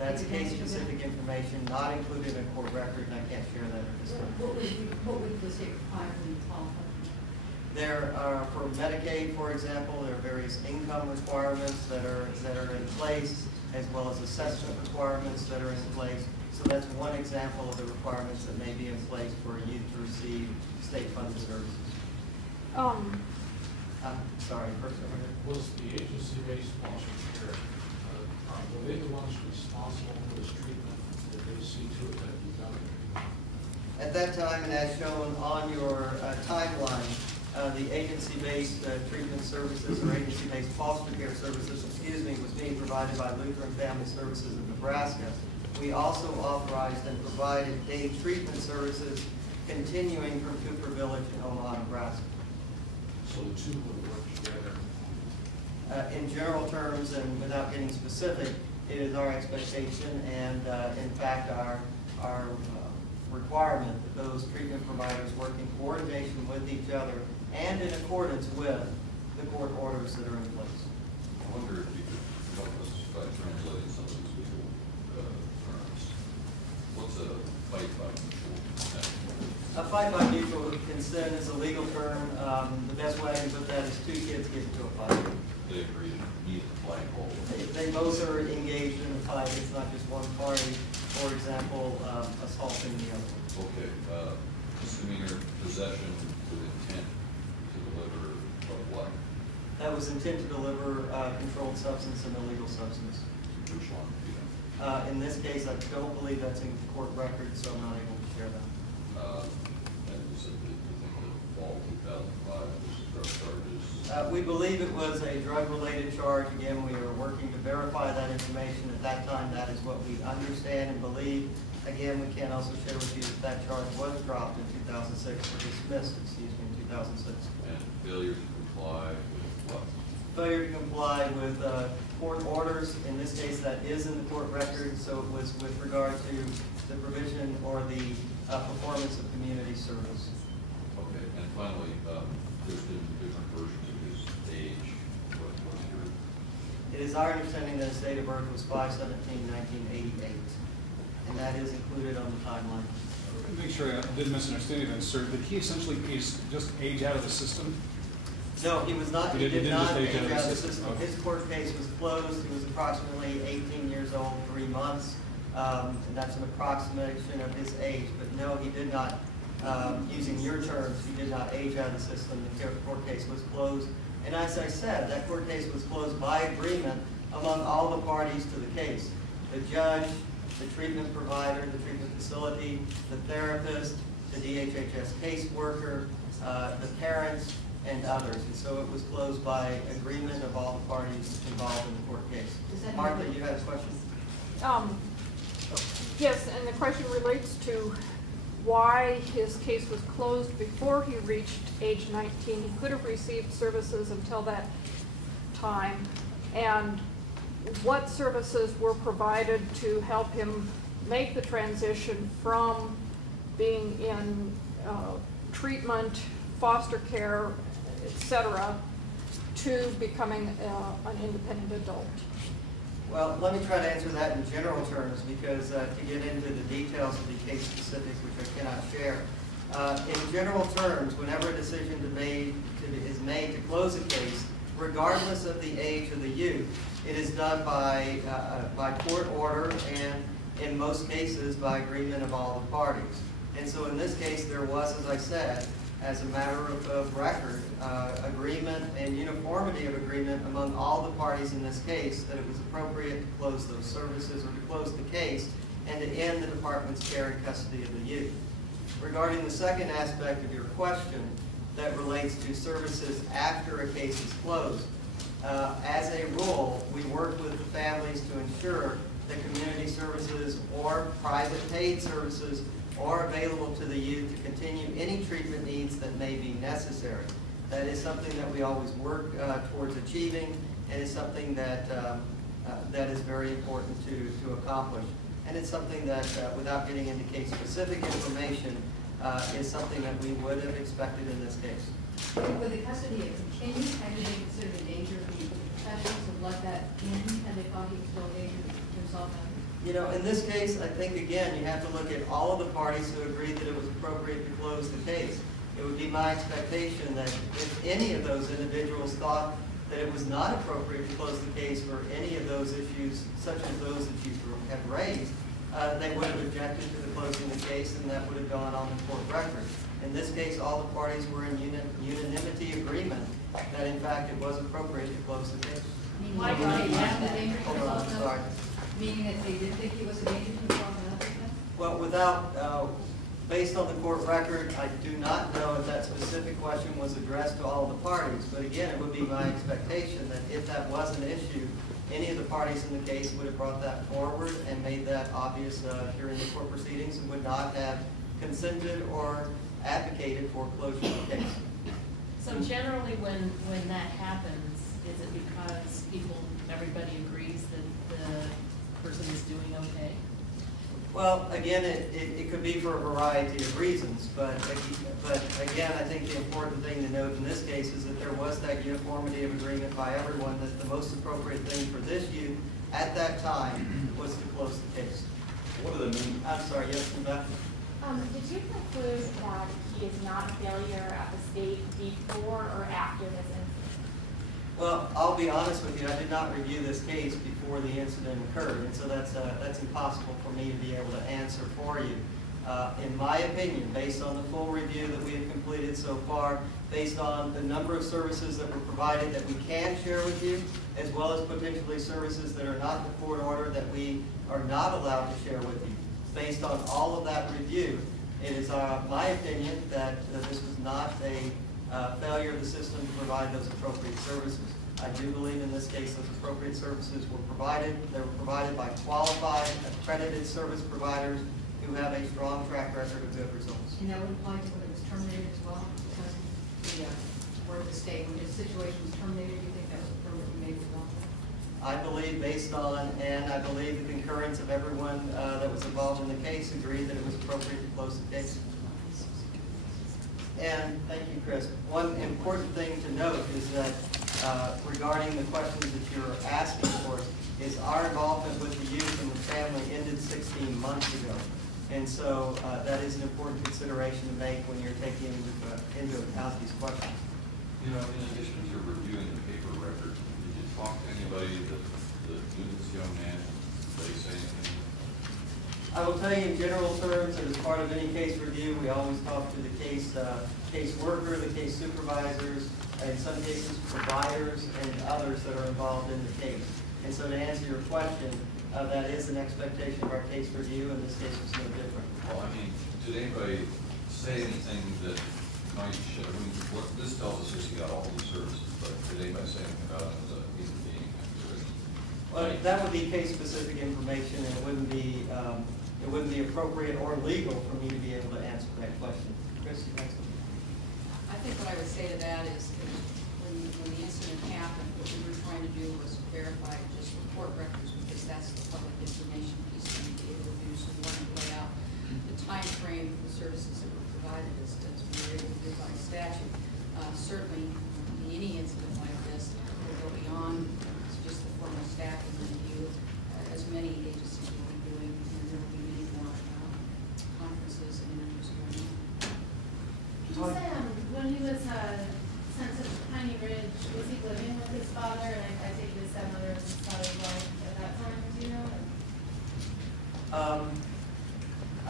That's case-specific information, not included in a court record, and I can't share that at this time. What would the state require for you to qualify? There are, for Medicaid, for example, there are various income requirements that are in place, as well as assessment requirements that are in place. So that's one example of the requirements that may be in place for a youth to receive state-funded services. Sorry, first over here. Was the agency-based foster care, were they the ones responsible for this treatment? Did they see to it that you done it? At that time, and as shown on your timeline, the agency-based treatment services or agency-based foster care services, was being provided by Lutheran Family Services of Nebraska. We also authorized and provided day treatment services continuing from Cooper Village in Omaha, Nebraska. So the two would work together? In general terms and without getting specific, it is our expectation and in fact our requirement that those treatment providers work in coordination with each other and in accordance with the court orders that are in place. I wonder if you could help us by translating some of these legal terms. What's a fight by mutual consent? A fight by mutual consent is a legal term. The best way I can put that is two kids get into a fight. They agree to meet the flagpole. They both are engaged in a fight. It's not just one party, for example, assaulting the other. Okay. Misdemeanor possession with intent to deliver what? That was intent to deliver controlled substance and illegal substance. Which one? Yeah. In this case, I don't believe that's in court record, so I'm not able to share that. And you said that you think the fall 2005 was drug charges. We believe it was a drug-related charge. Again, we are working to verify that information. At that time, that is what we understand and believe. Again, we can also share with you that that charge was dropped in 2006, or dismissed, in 2006. And failure to comply with what? Failure to comply with court orders. In this case, that is in the court record, so it was with regard to the provision or the performance of community service. Okay, and finally, there's been different versions of his age. What's your? It is our understanding that his date of birth was 5/17/1988, and that is included on the timeline. Make sure I didn't misunderstand you then, sir. Did he essentially just age out of the system? No, he was not. He did didn't not just age age out out of the system. system. Okay. His court case was closed. He was approximately 18 years old, 3 months, and that's an approximation of his age. But no, he did not. Using your terms, he did not age out of the system. The court case was closed, and as I said, that court case was closed by agreement among all the parties to the case: the judge, the treatment provider, the treatment facility, the therapist, the DHHS caseworker, the parents, and others. And so it was closed by agreement of all the parties involved in the court case. Martha, you had a question? Yes, and the question relates to why his case was closed before he reached age 19. He could have received services until that time. And what services were provided to help him make the transition from being in treatment, foster care, etc., to becoming an independent adult? Well, let me try to answer that in general terms, because to get into the details of the case specifics, which I cannot share. In general terms, whenever a decision is made to close a case, regardless of the age of the youth, it is done by court order and, in most cases, by agreement of all the parties. And so in this case, there was, as I said, as a matter of record, agreement and uniformity of agreement among all the parties in this case that it was appropriate to close those services or to close the case and to end the department's care and custody of the youth. Regarding the second aspect of your question that relates to services after a case is closed, as a rule, we work with the families to ensure that community services or private paid services are available to the youth to continue any treatment needs that may be necessary. That is something that we always work towards achieving, and it's something that that is very important to accomplish. And it's something that, without getting into case-specific information, is something that we would have expected in this case. With the custody, it continues, and do they consider the danger of the professionals have let that in had they thought he was still a danger to himself and You know, in this case, I think, again, you have to look at all of the parties who agreed that it was appropriate to close the case. It would be my expectation that if any of those individuals thought that it was not appropriate to close the case for any of those issues, such as those that you have raised, they would have objected to the closing of the case, and that would have gone on the court record. In this case, all the parties were in unanimity agreement that, in fact, it was appropriate to close the case. meaning Why they not? did have the danger to Hold on, himself? I'm sorry. Meaning that they did think he was a danger to himself and others? Well, based on the court record, I do not know if that specific question was addressed to all the parties. But again, it would be my expectation that if that was an issue, any of the parties in the case would have brought that forward and made that obvious during the court proceedings and would not have consented or advocated for closure of the case. So generally, when that happens, is it because everybody agrees that the person is doing okay? Well, again, it could be for a variety of reasons, but again, I think the important thing to note in this case is that there was that uniformity of agreement by everyone that the most appropriate thing for this youth at that time was to close the case. What do they mean? I'm sorry, yes, Beth? Did you conclude that he is not a failure at the state before or after this incident? Well, I'll be honest with you, I did not review this case before the incident occurred, and so that's impossible for me to be able to answer for you. In my opinion, based on the full review that we have completed so far, based on the number of services that were provided that we can share with you, as well as potentially services that are not in the court order that we are not allowed to share with you, based on all of that review, it is my opinion that this was not a failure of the system to provide those appropriate services. I do believe in this case those appropriate services were provided. They were provided by qualified, accredited service providers who have a strong track record of good results. And that would apply to when it was terminated as well, because where the state, when his situation was terminated, do you think that was appropriately made as well? I believe based on, and I believe the concurrence of everyone that was involved in the case agreed that it was appropriate to close the case. And thank you, Chris. One important thing to note is that regarding the questions that you're asking for is our involvement with the youth and the family ended 16 months ago. And so that is an important consideration to make when you're taking into account these questions. You know, in addition to reviewing the paper record, did you talk to anybody that knew this young man? Did they say anything? I will tell you in general terms that as part of any case review, we always talk to the case worker, the case supervisors, in some cases providers and others that are involved in the case. And so to answer your question, that is an expectation of our case review, and this case is no different. Well, I mean, did anybody say anything that might show, I mean, what this tells us is he got all these services, but did anybody say anything about him as a human being? Well, that would be case-specific information, and it wouldn't be appropriate or legal for me to be able to answer that question. Chris, you have something? I think what I would say to that is when the incident happened, what we were trying to do was verify just report records, because that's the public information piece that we be able to do. So we wanted to lay out the time frame for the services that were provided as we were able to do by statute. Certainly, any incident like this will go beyond just the formal staffing review, as many agencies will be doing, and there will be many more conferences and interviews going on. You said when he was sent to Piney Ridge, was he living with his father? And I take his stepmother and his father's wife at that time, do you know?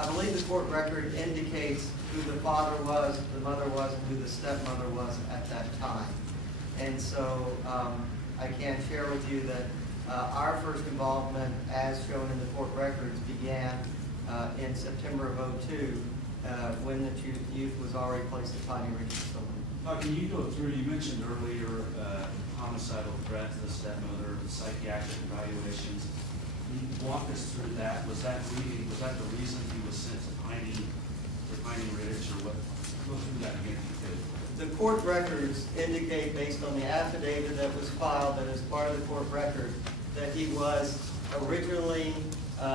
I believe the court record indicates who the father was, the mother was, and who the stepmother was at that time. And so I can share with you that our first involvement, as shown in the court records, began in September of '02 when the youth was already placed at Piney Ridge facility. Can you go through, you mentioned earlier homicidal threats, the stepmother, the psychiatric evaluations. Can you walk us through that? Was that the reason he was sent to Piney Ridge, or what? Go through that again if you could. The court records indicate, based on the affidavit that was filed, that as part of the court record, that he was originally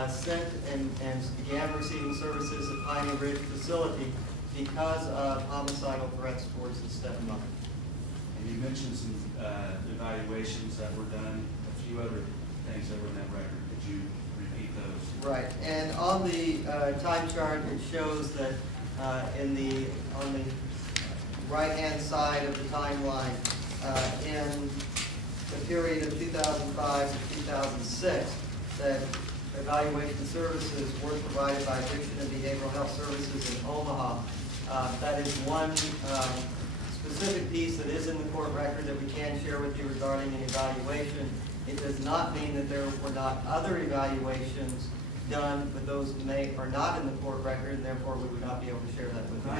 sent and began receiving services at Piney Ridge facility because of homicidal threats towards his stepmother. And you mentioned some evaluations that were done at few other things that were in that record. Could you repeat those? Right, and on the time chart, it shows that on the right-hand side of the timeline, in the period of 2005 to 2006, that evaluation services were provided by Addiction and Behavioral Health Services in Omaha. That is one specific piece that is in the court record that we can share with you regarding an evaluation. It does not mean that there were not other evaluations done, but those are not in the court record, and therefore we would not be able to share that with you.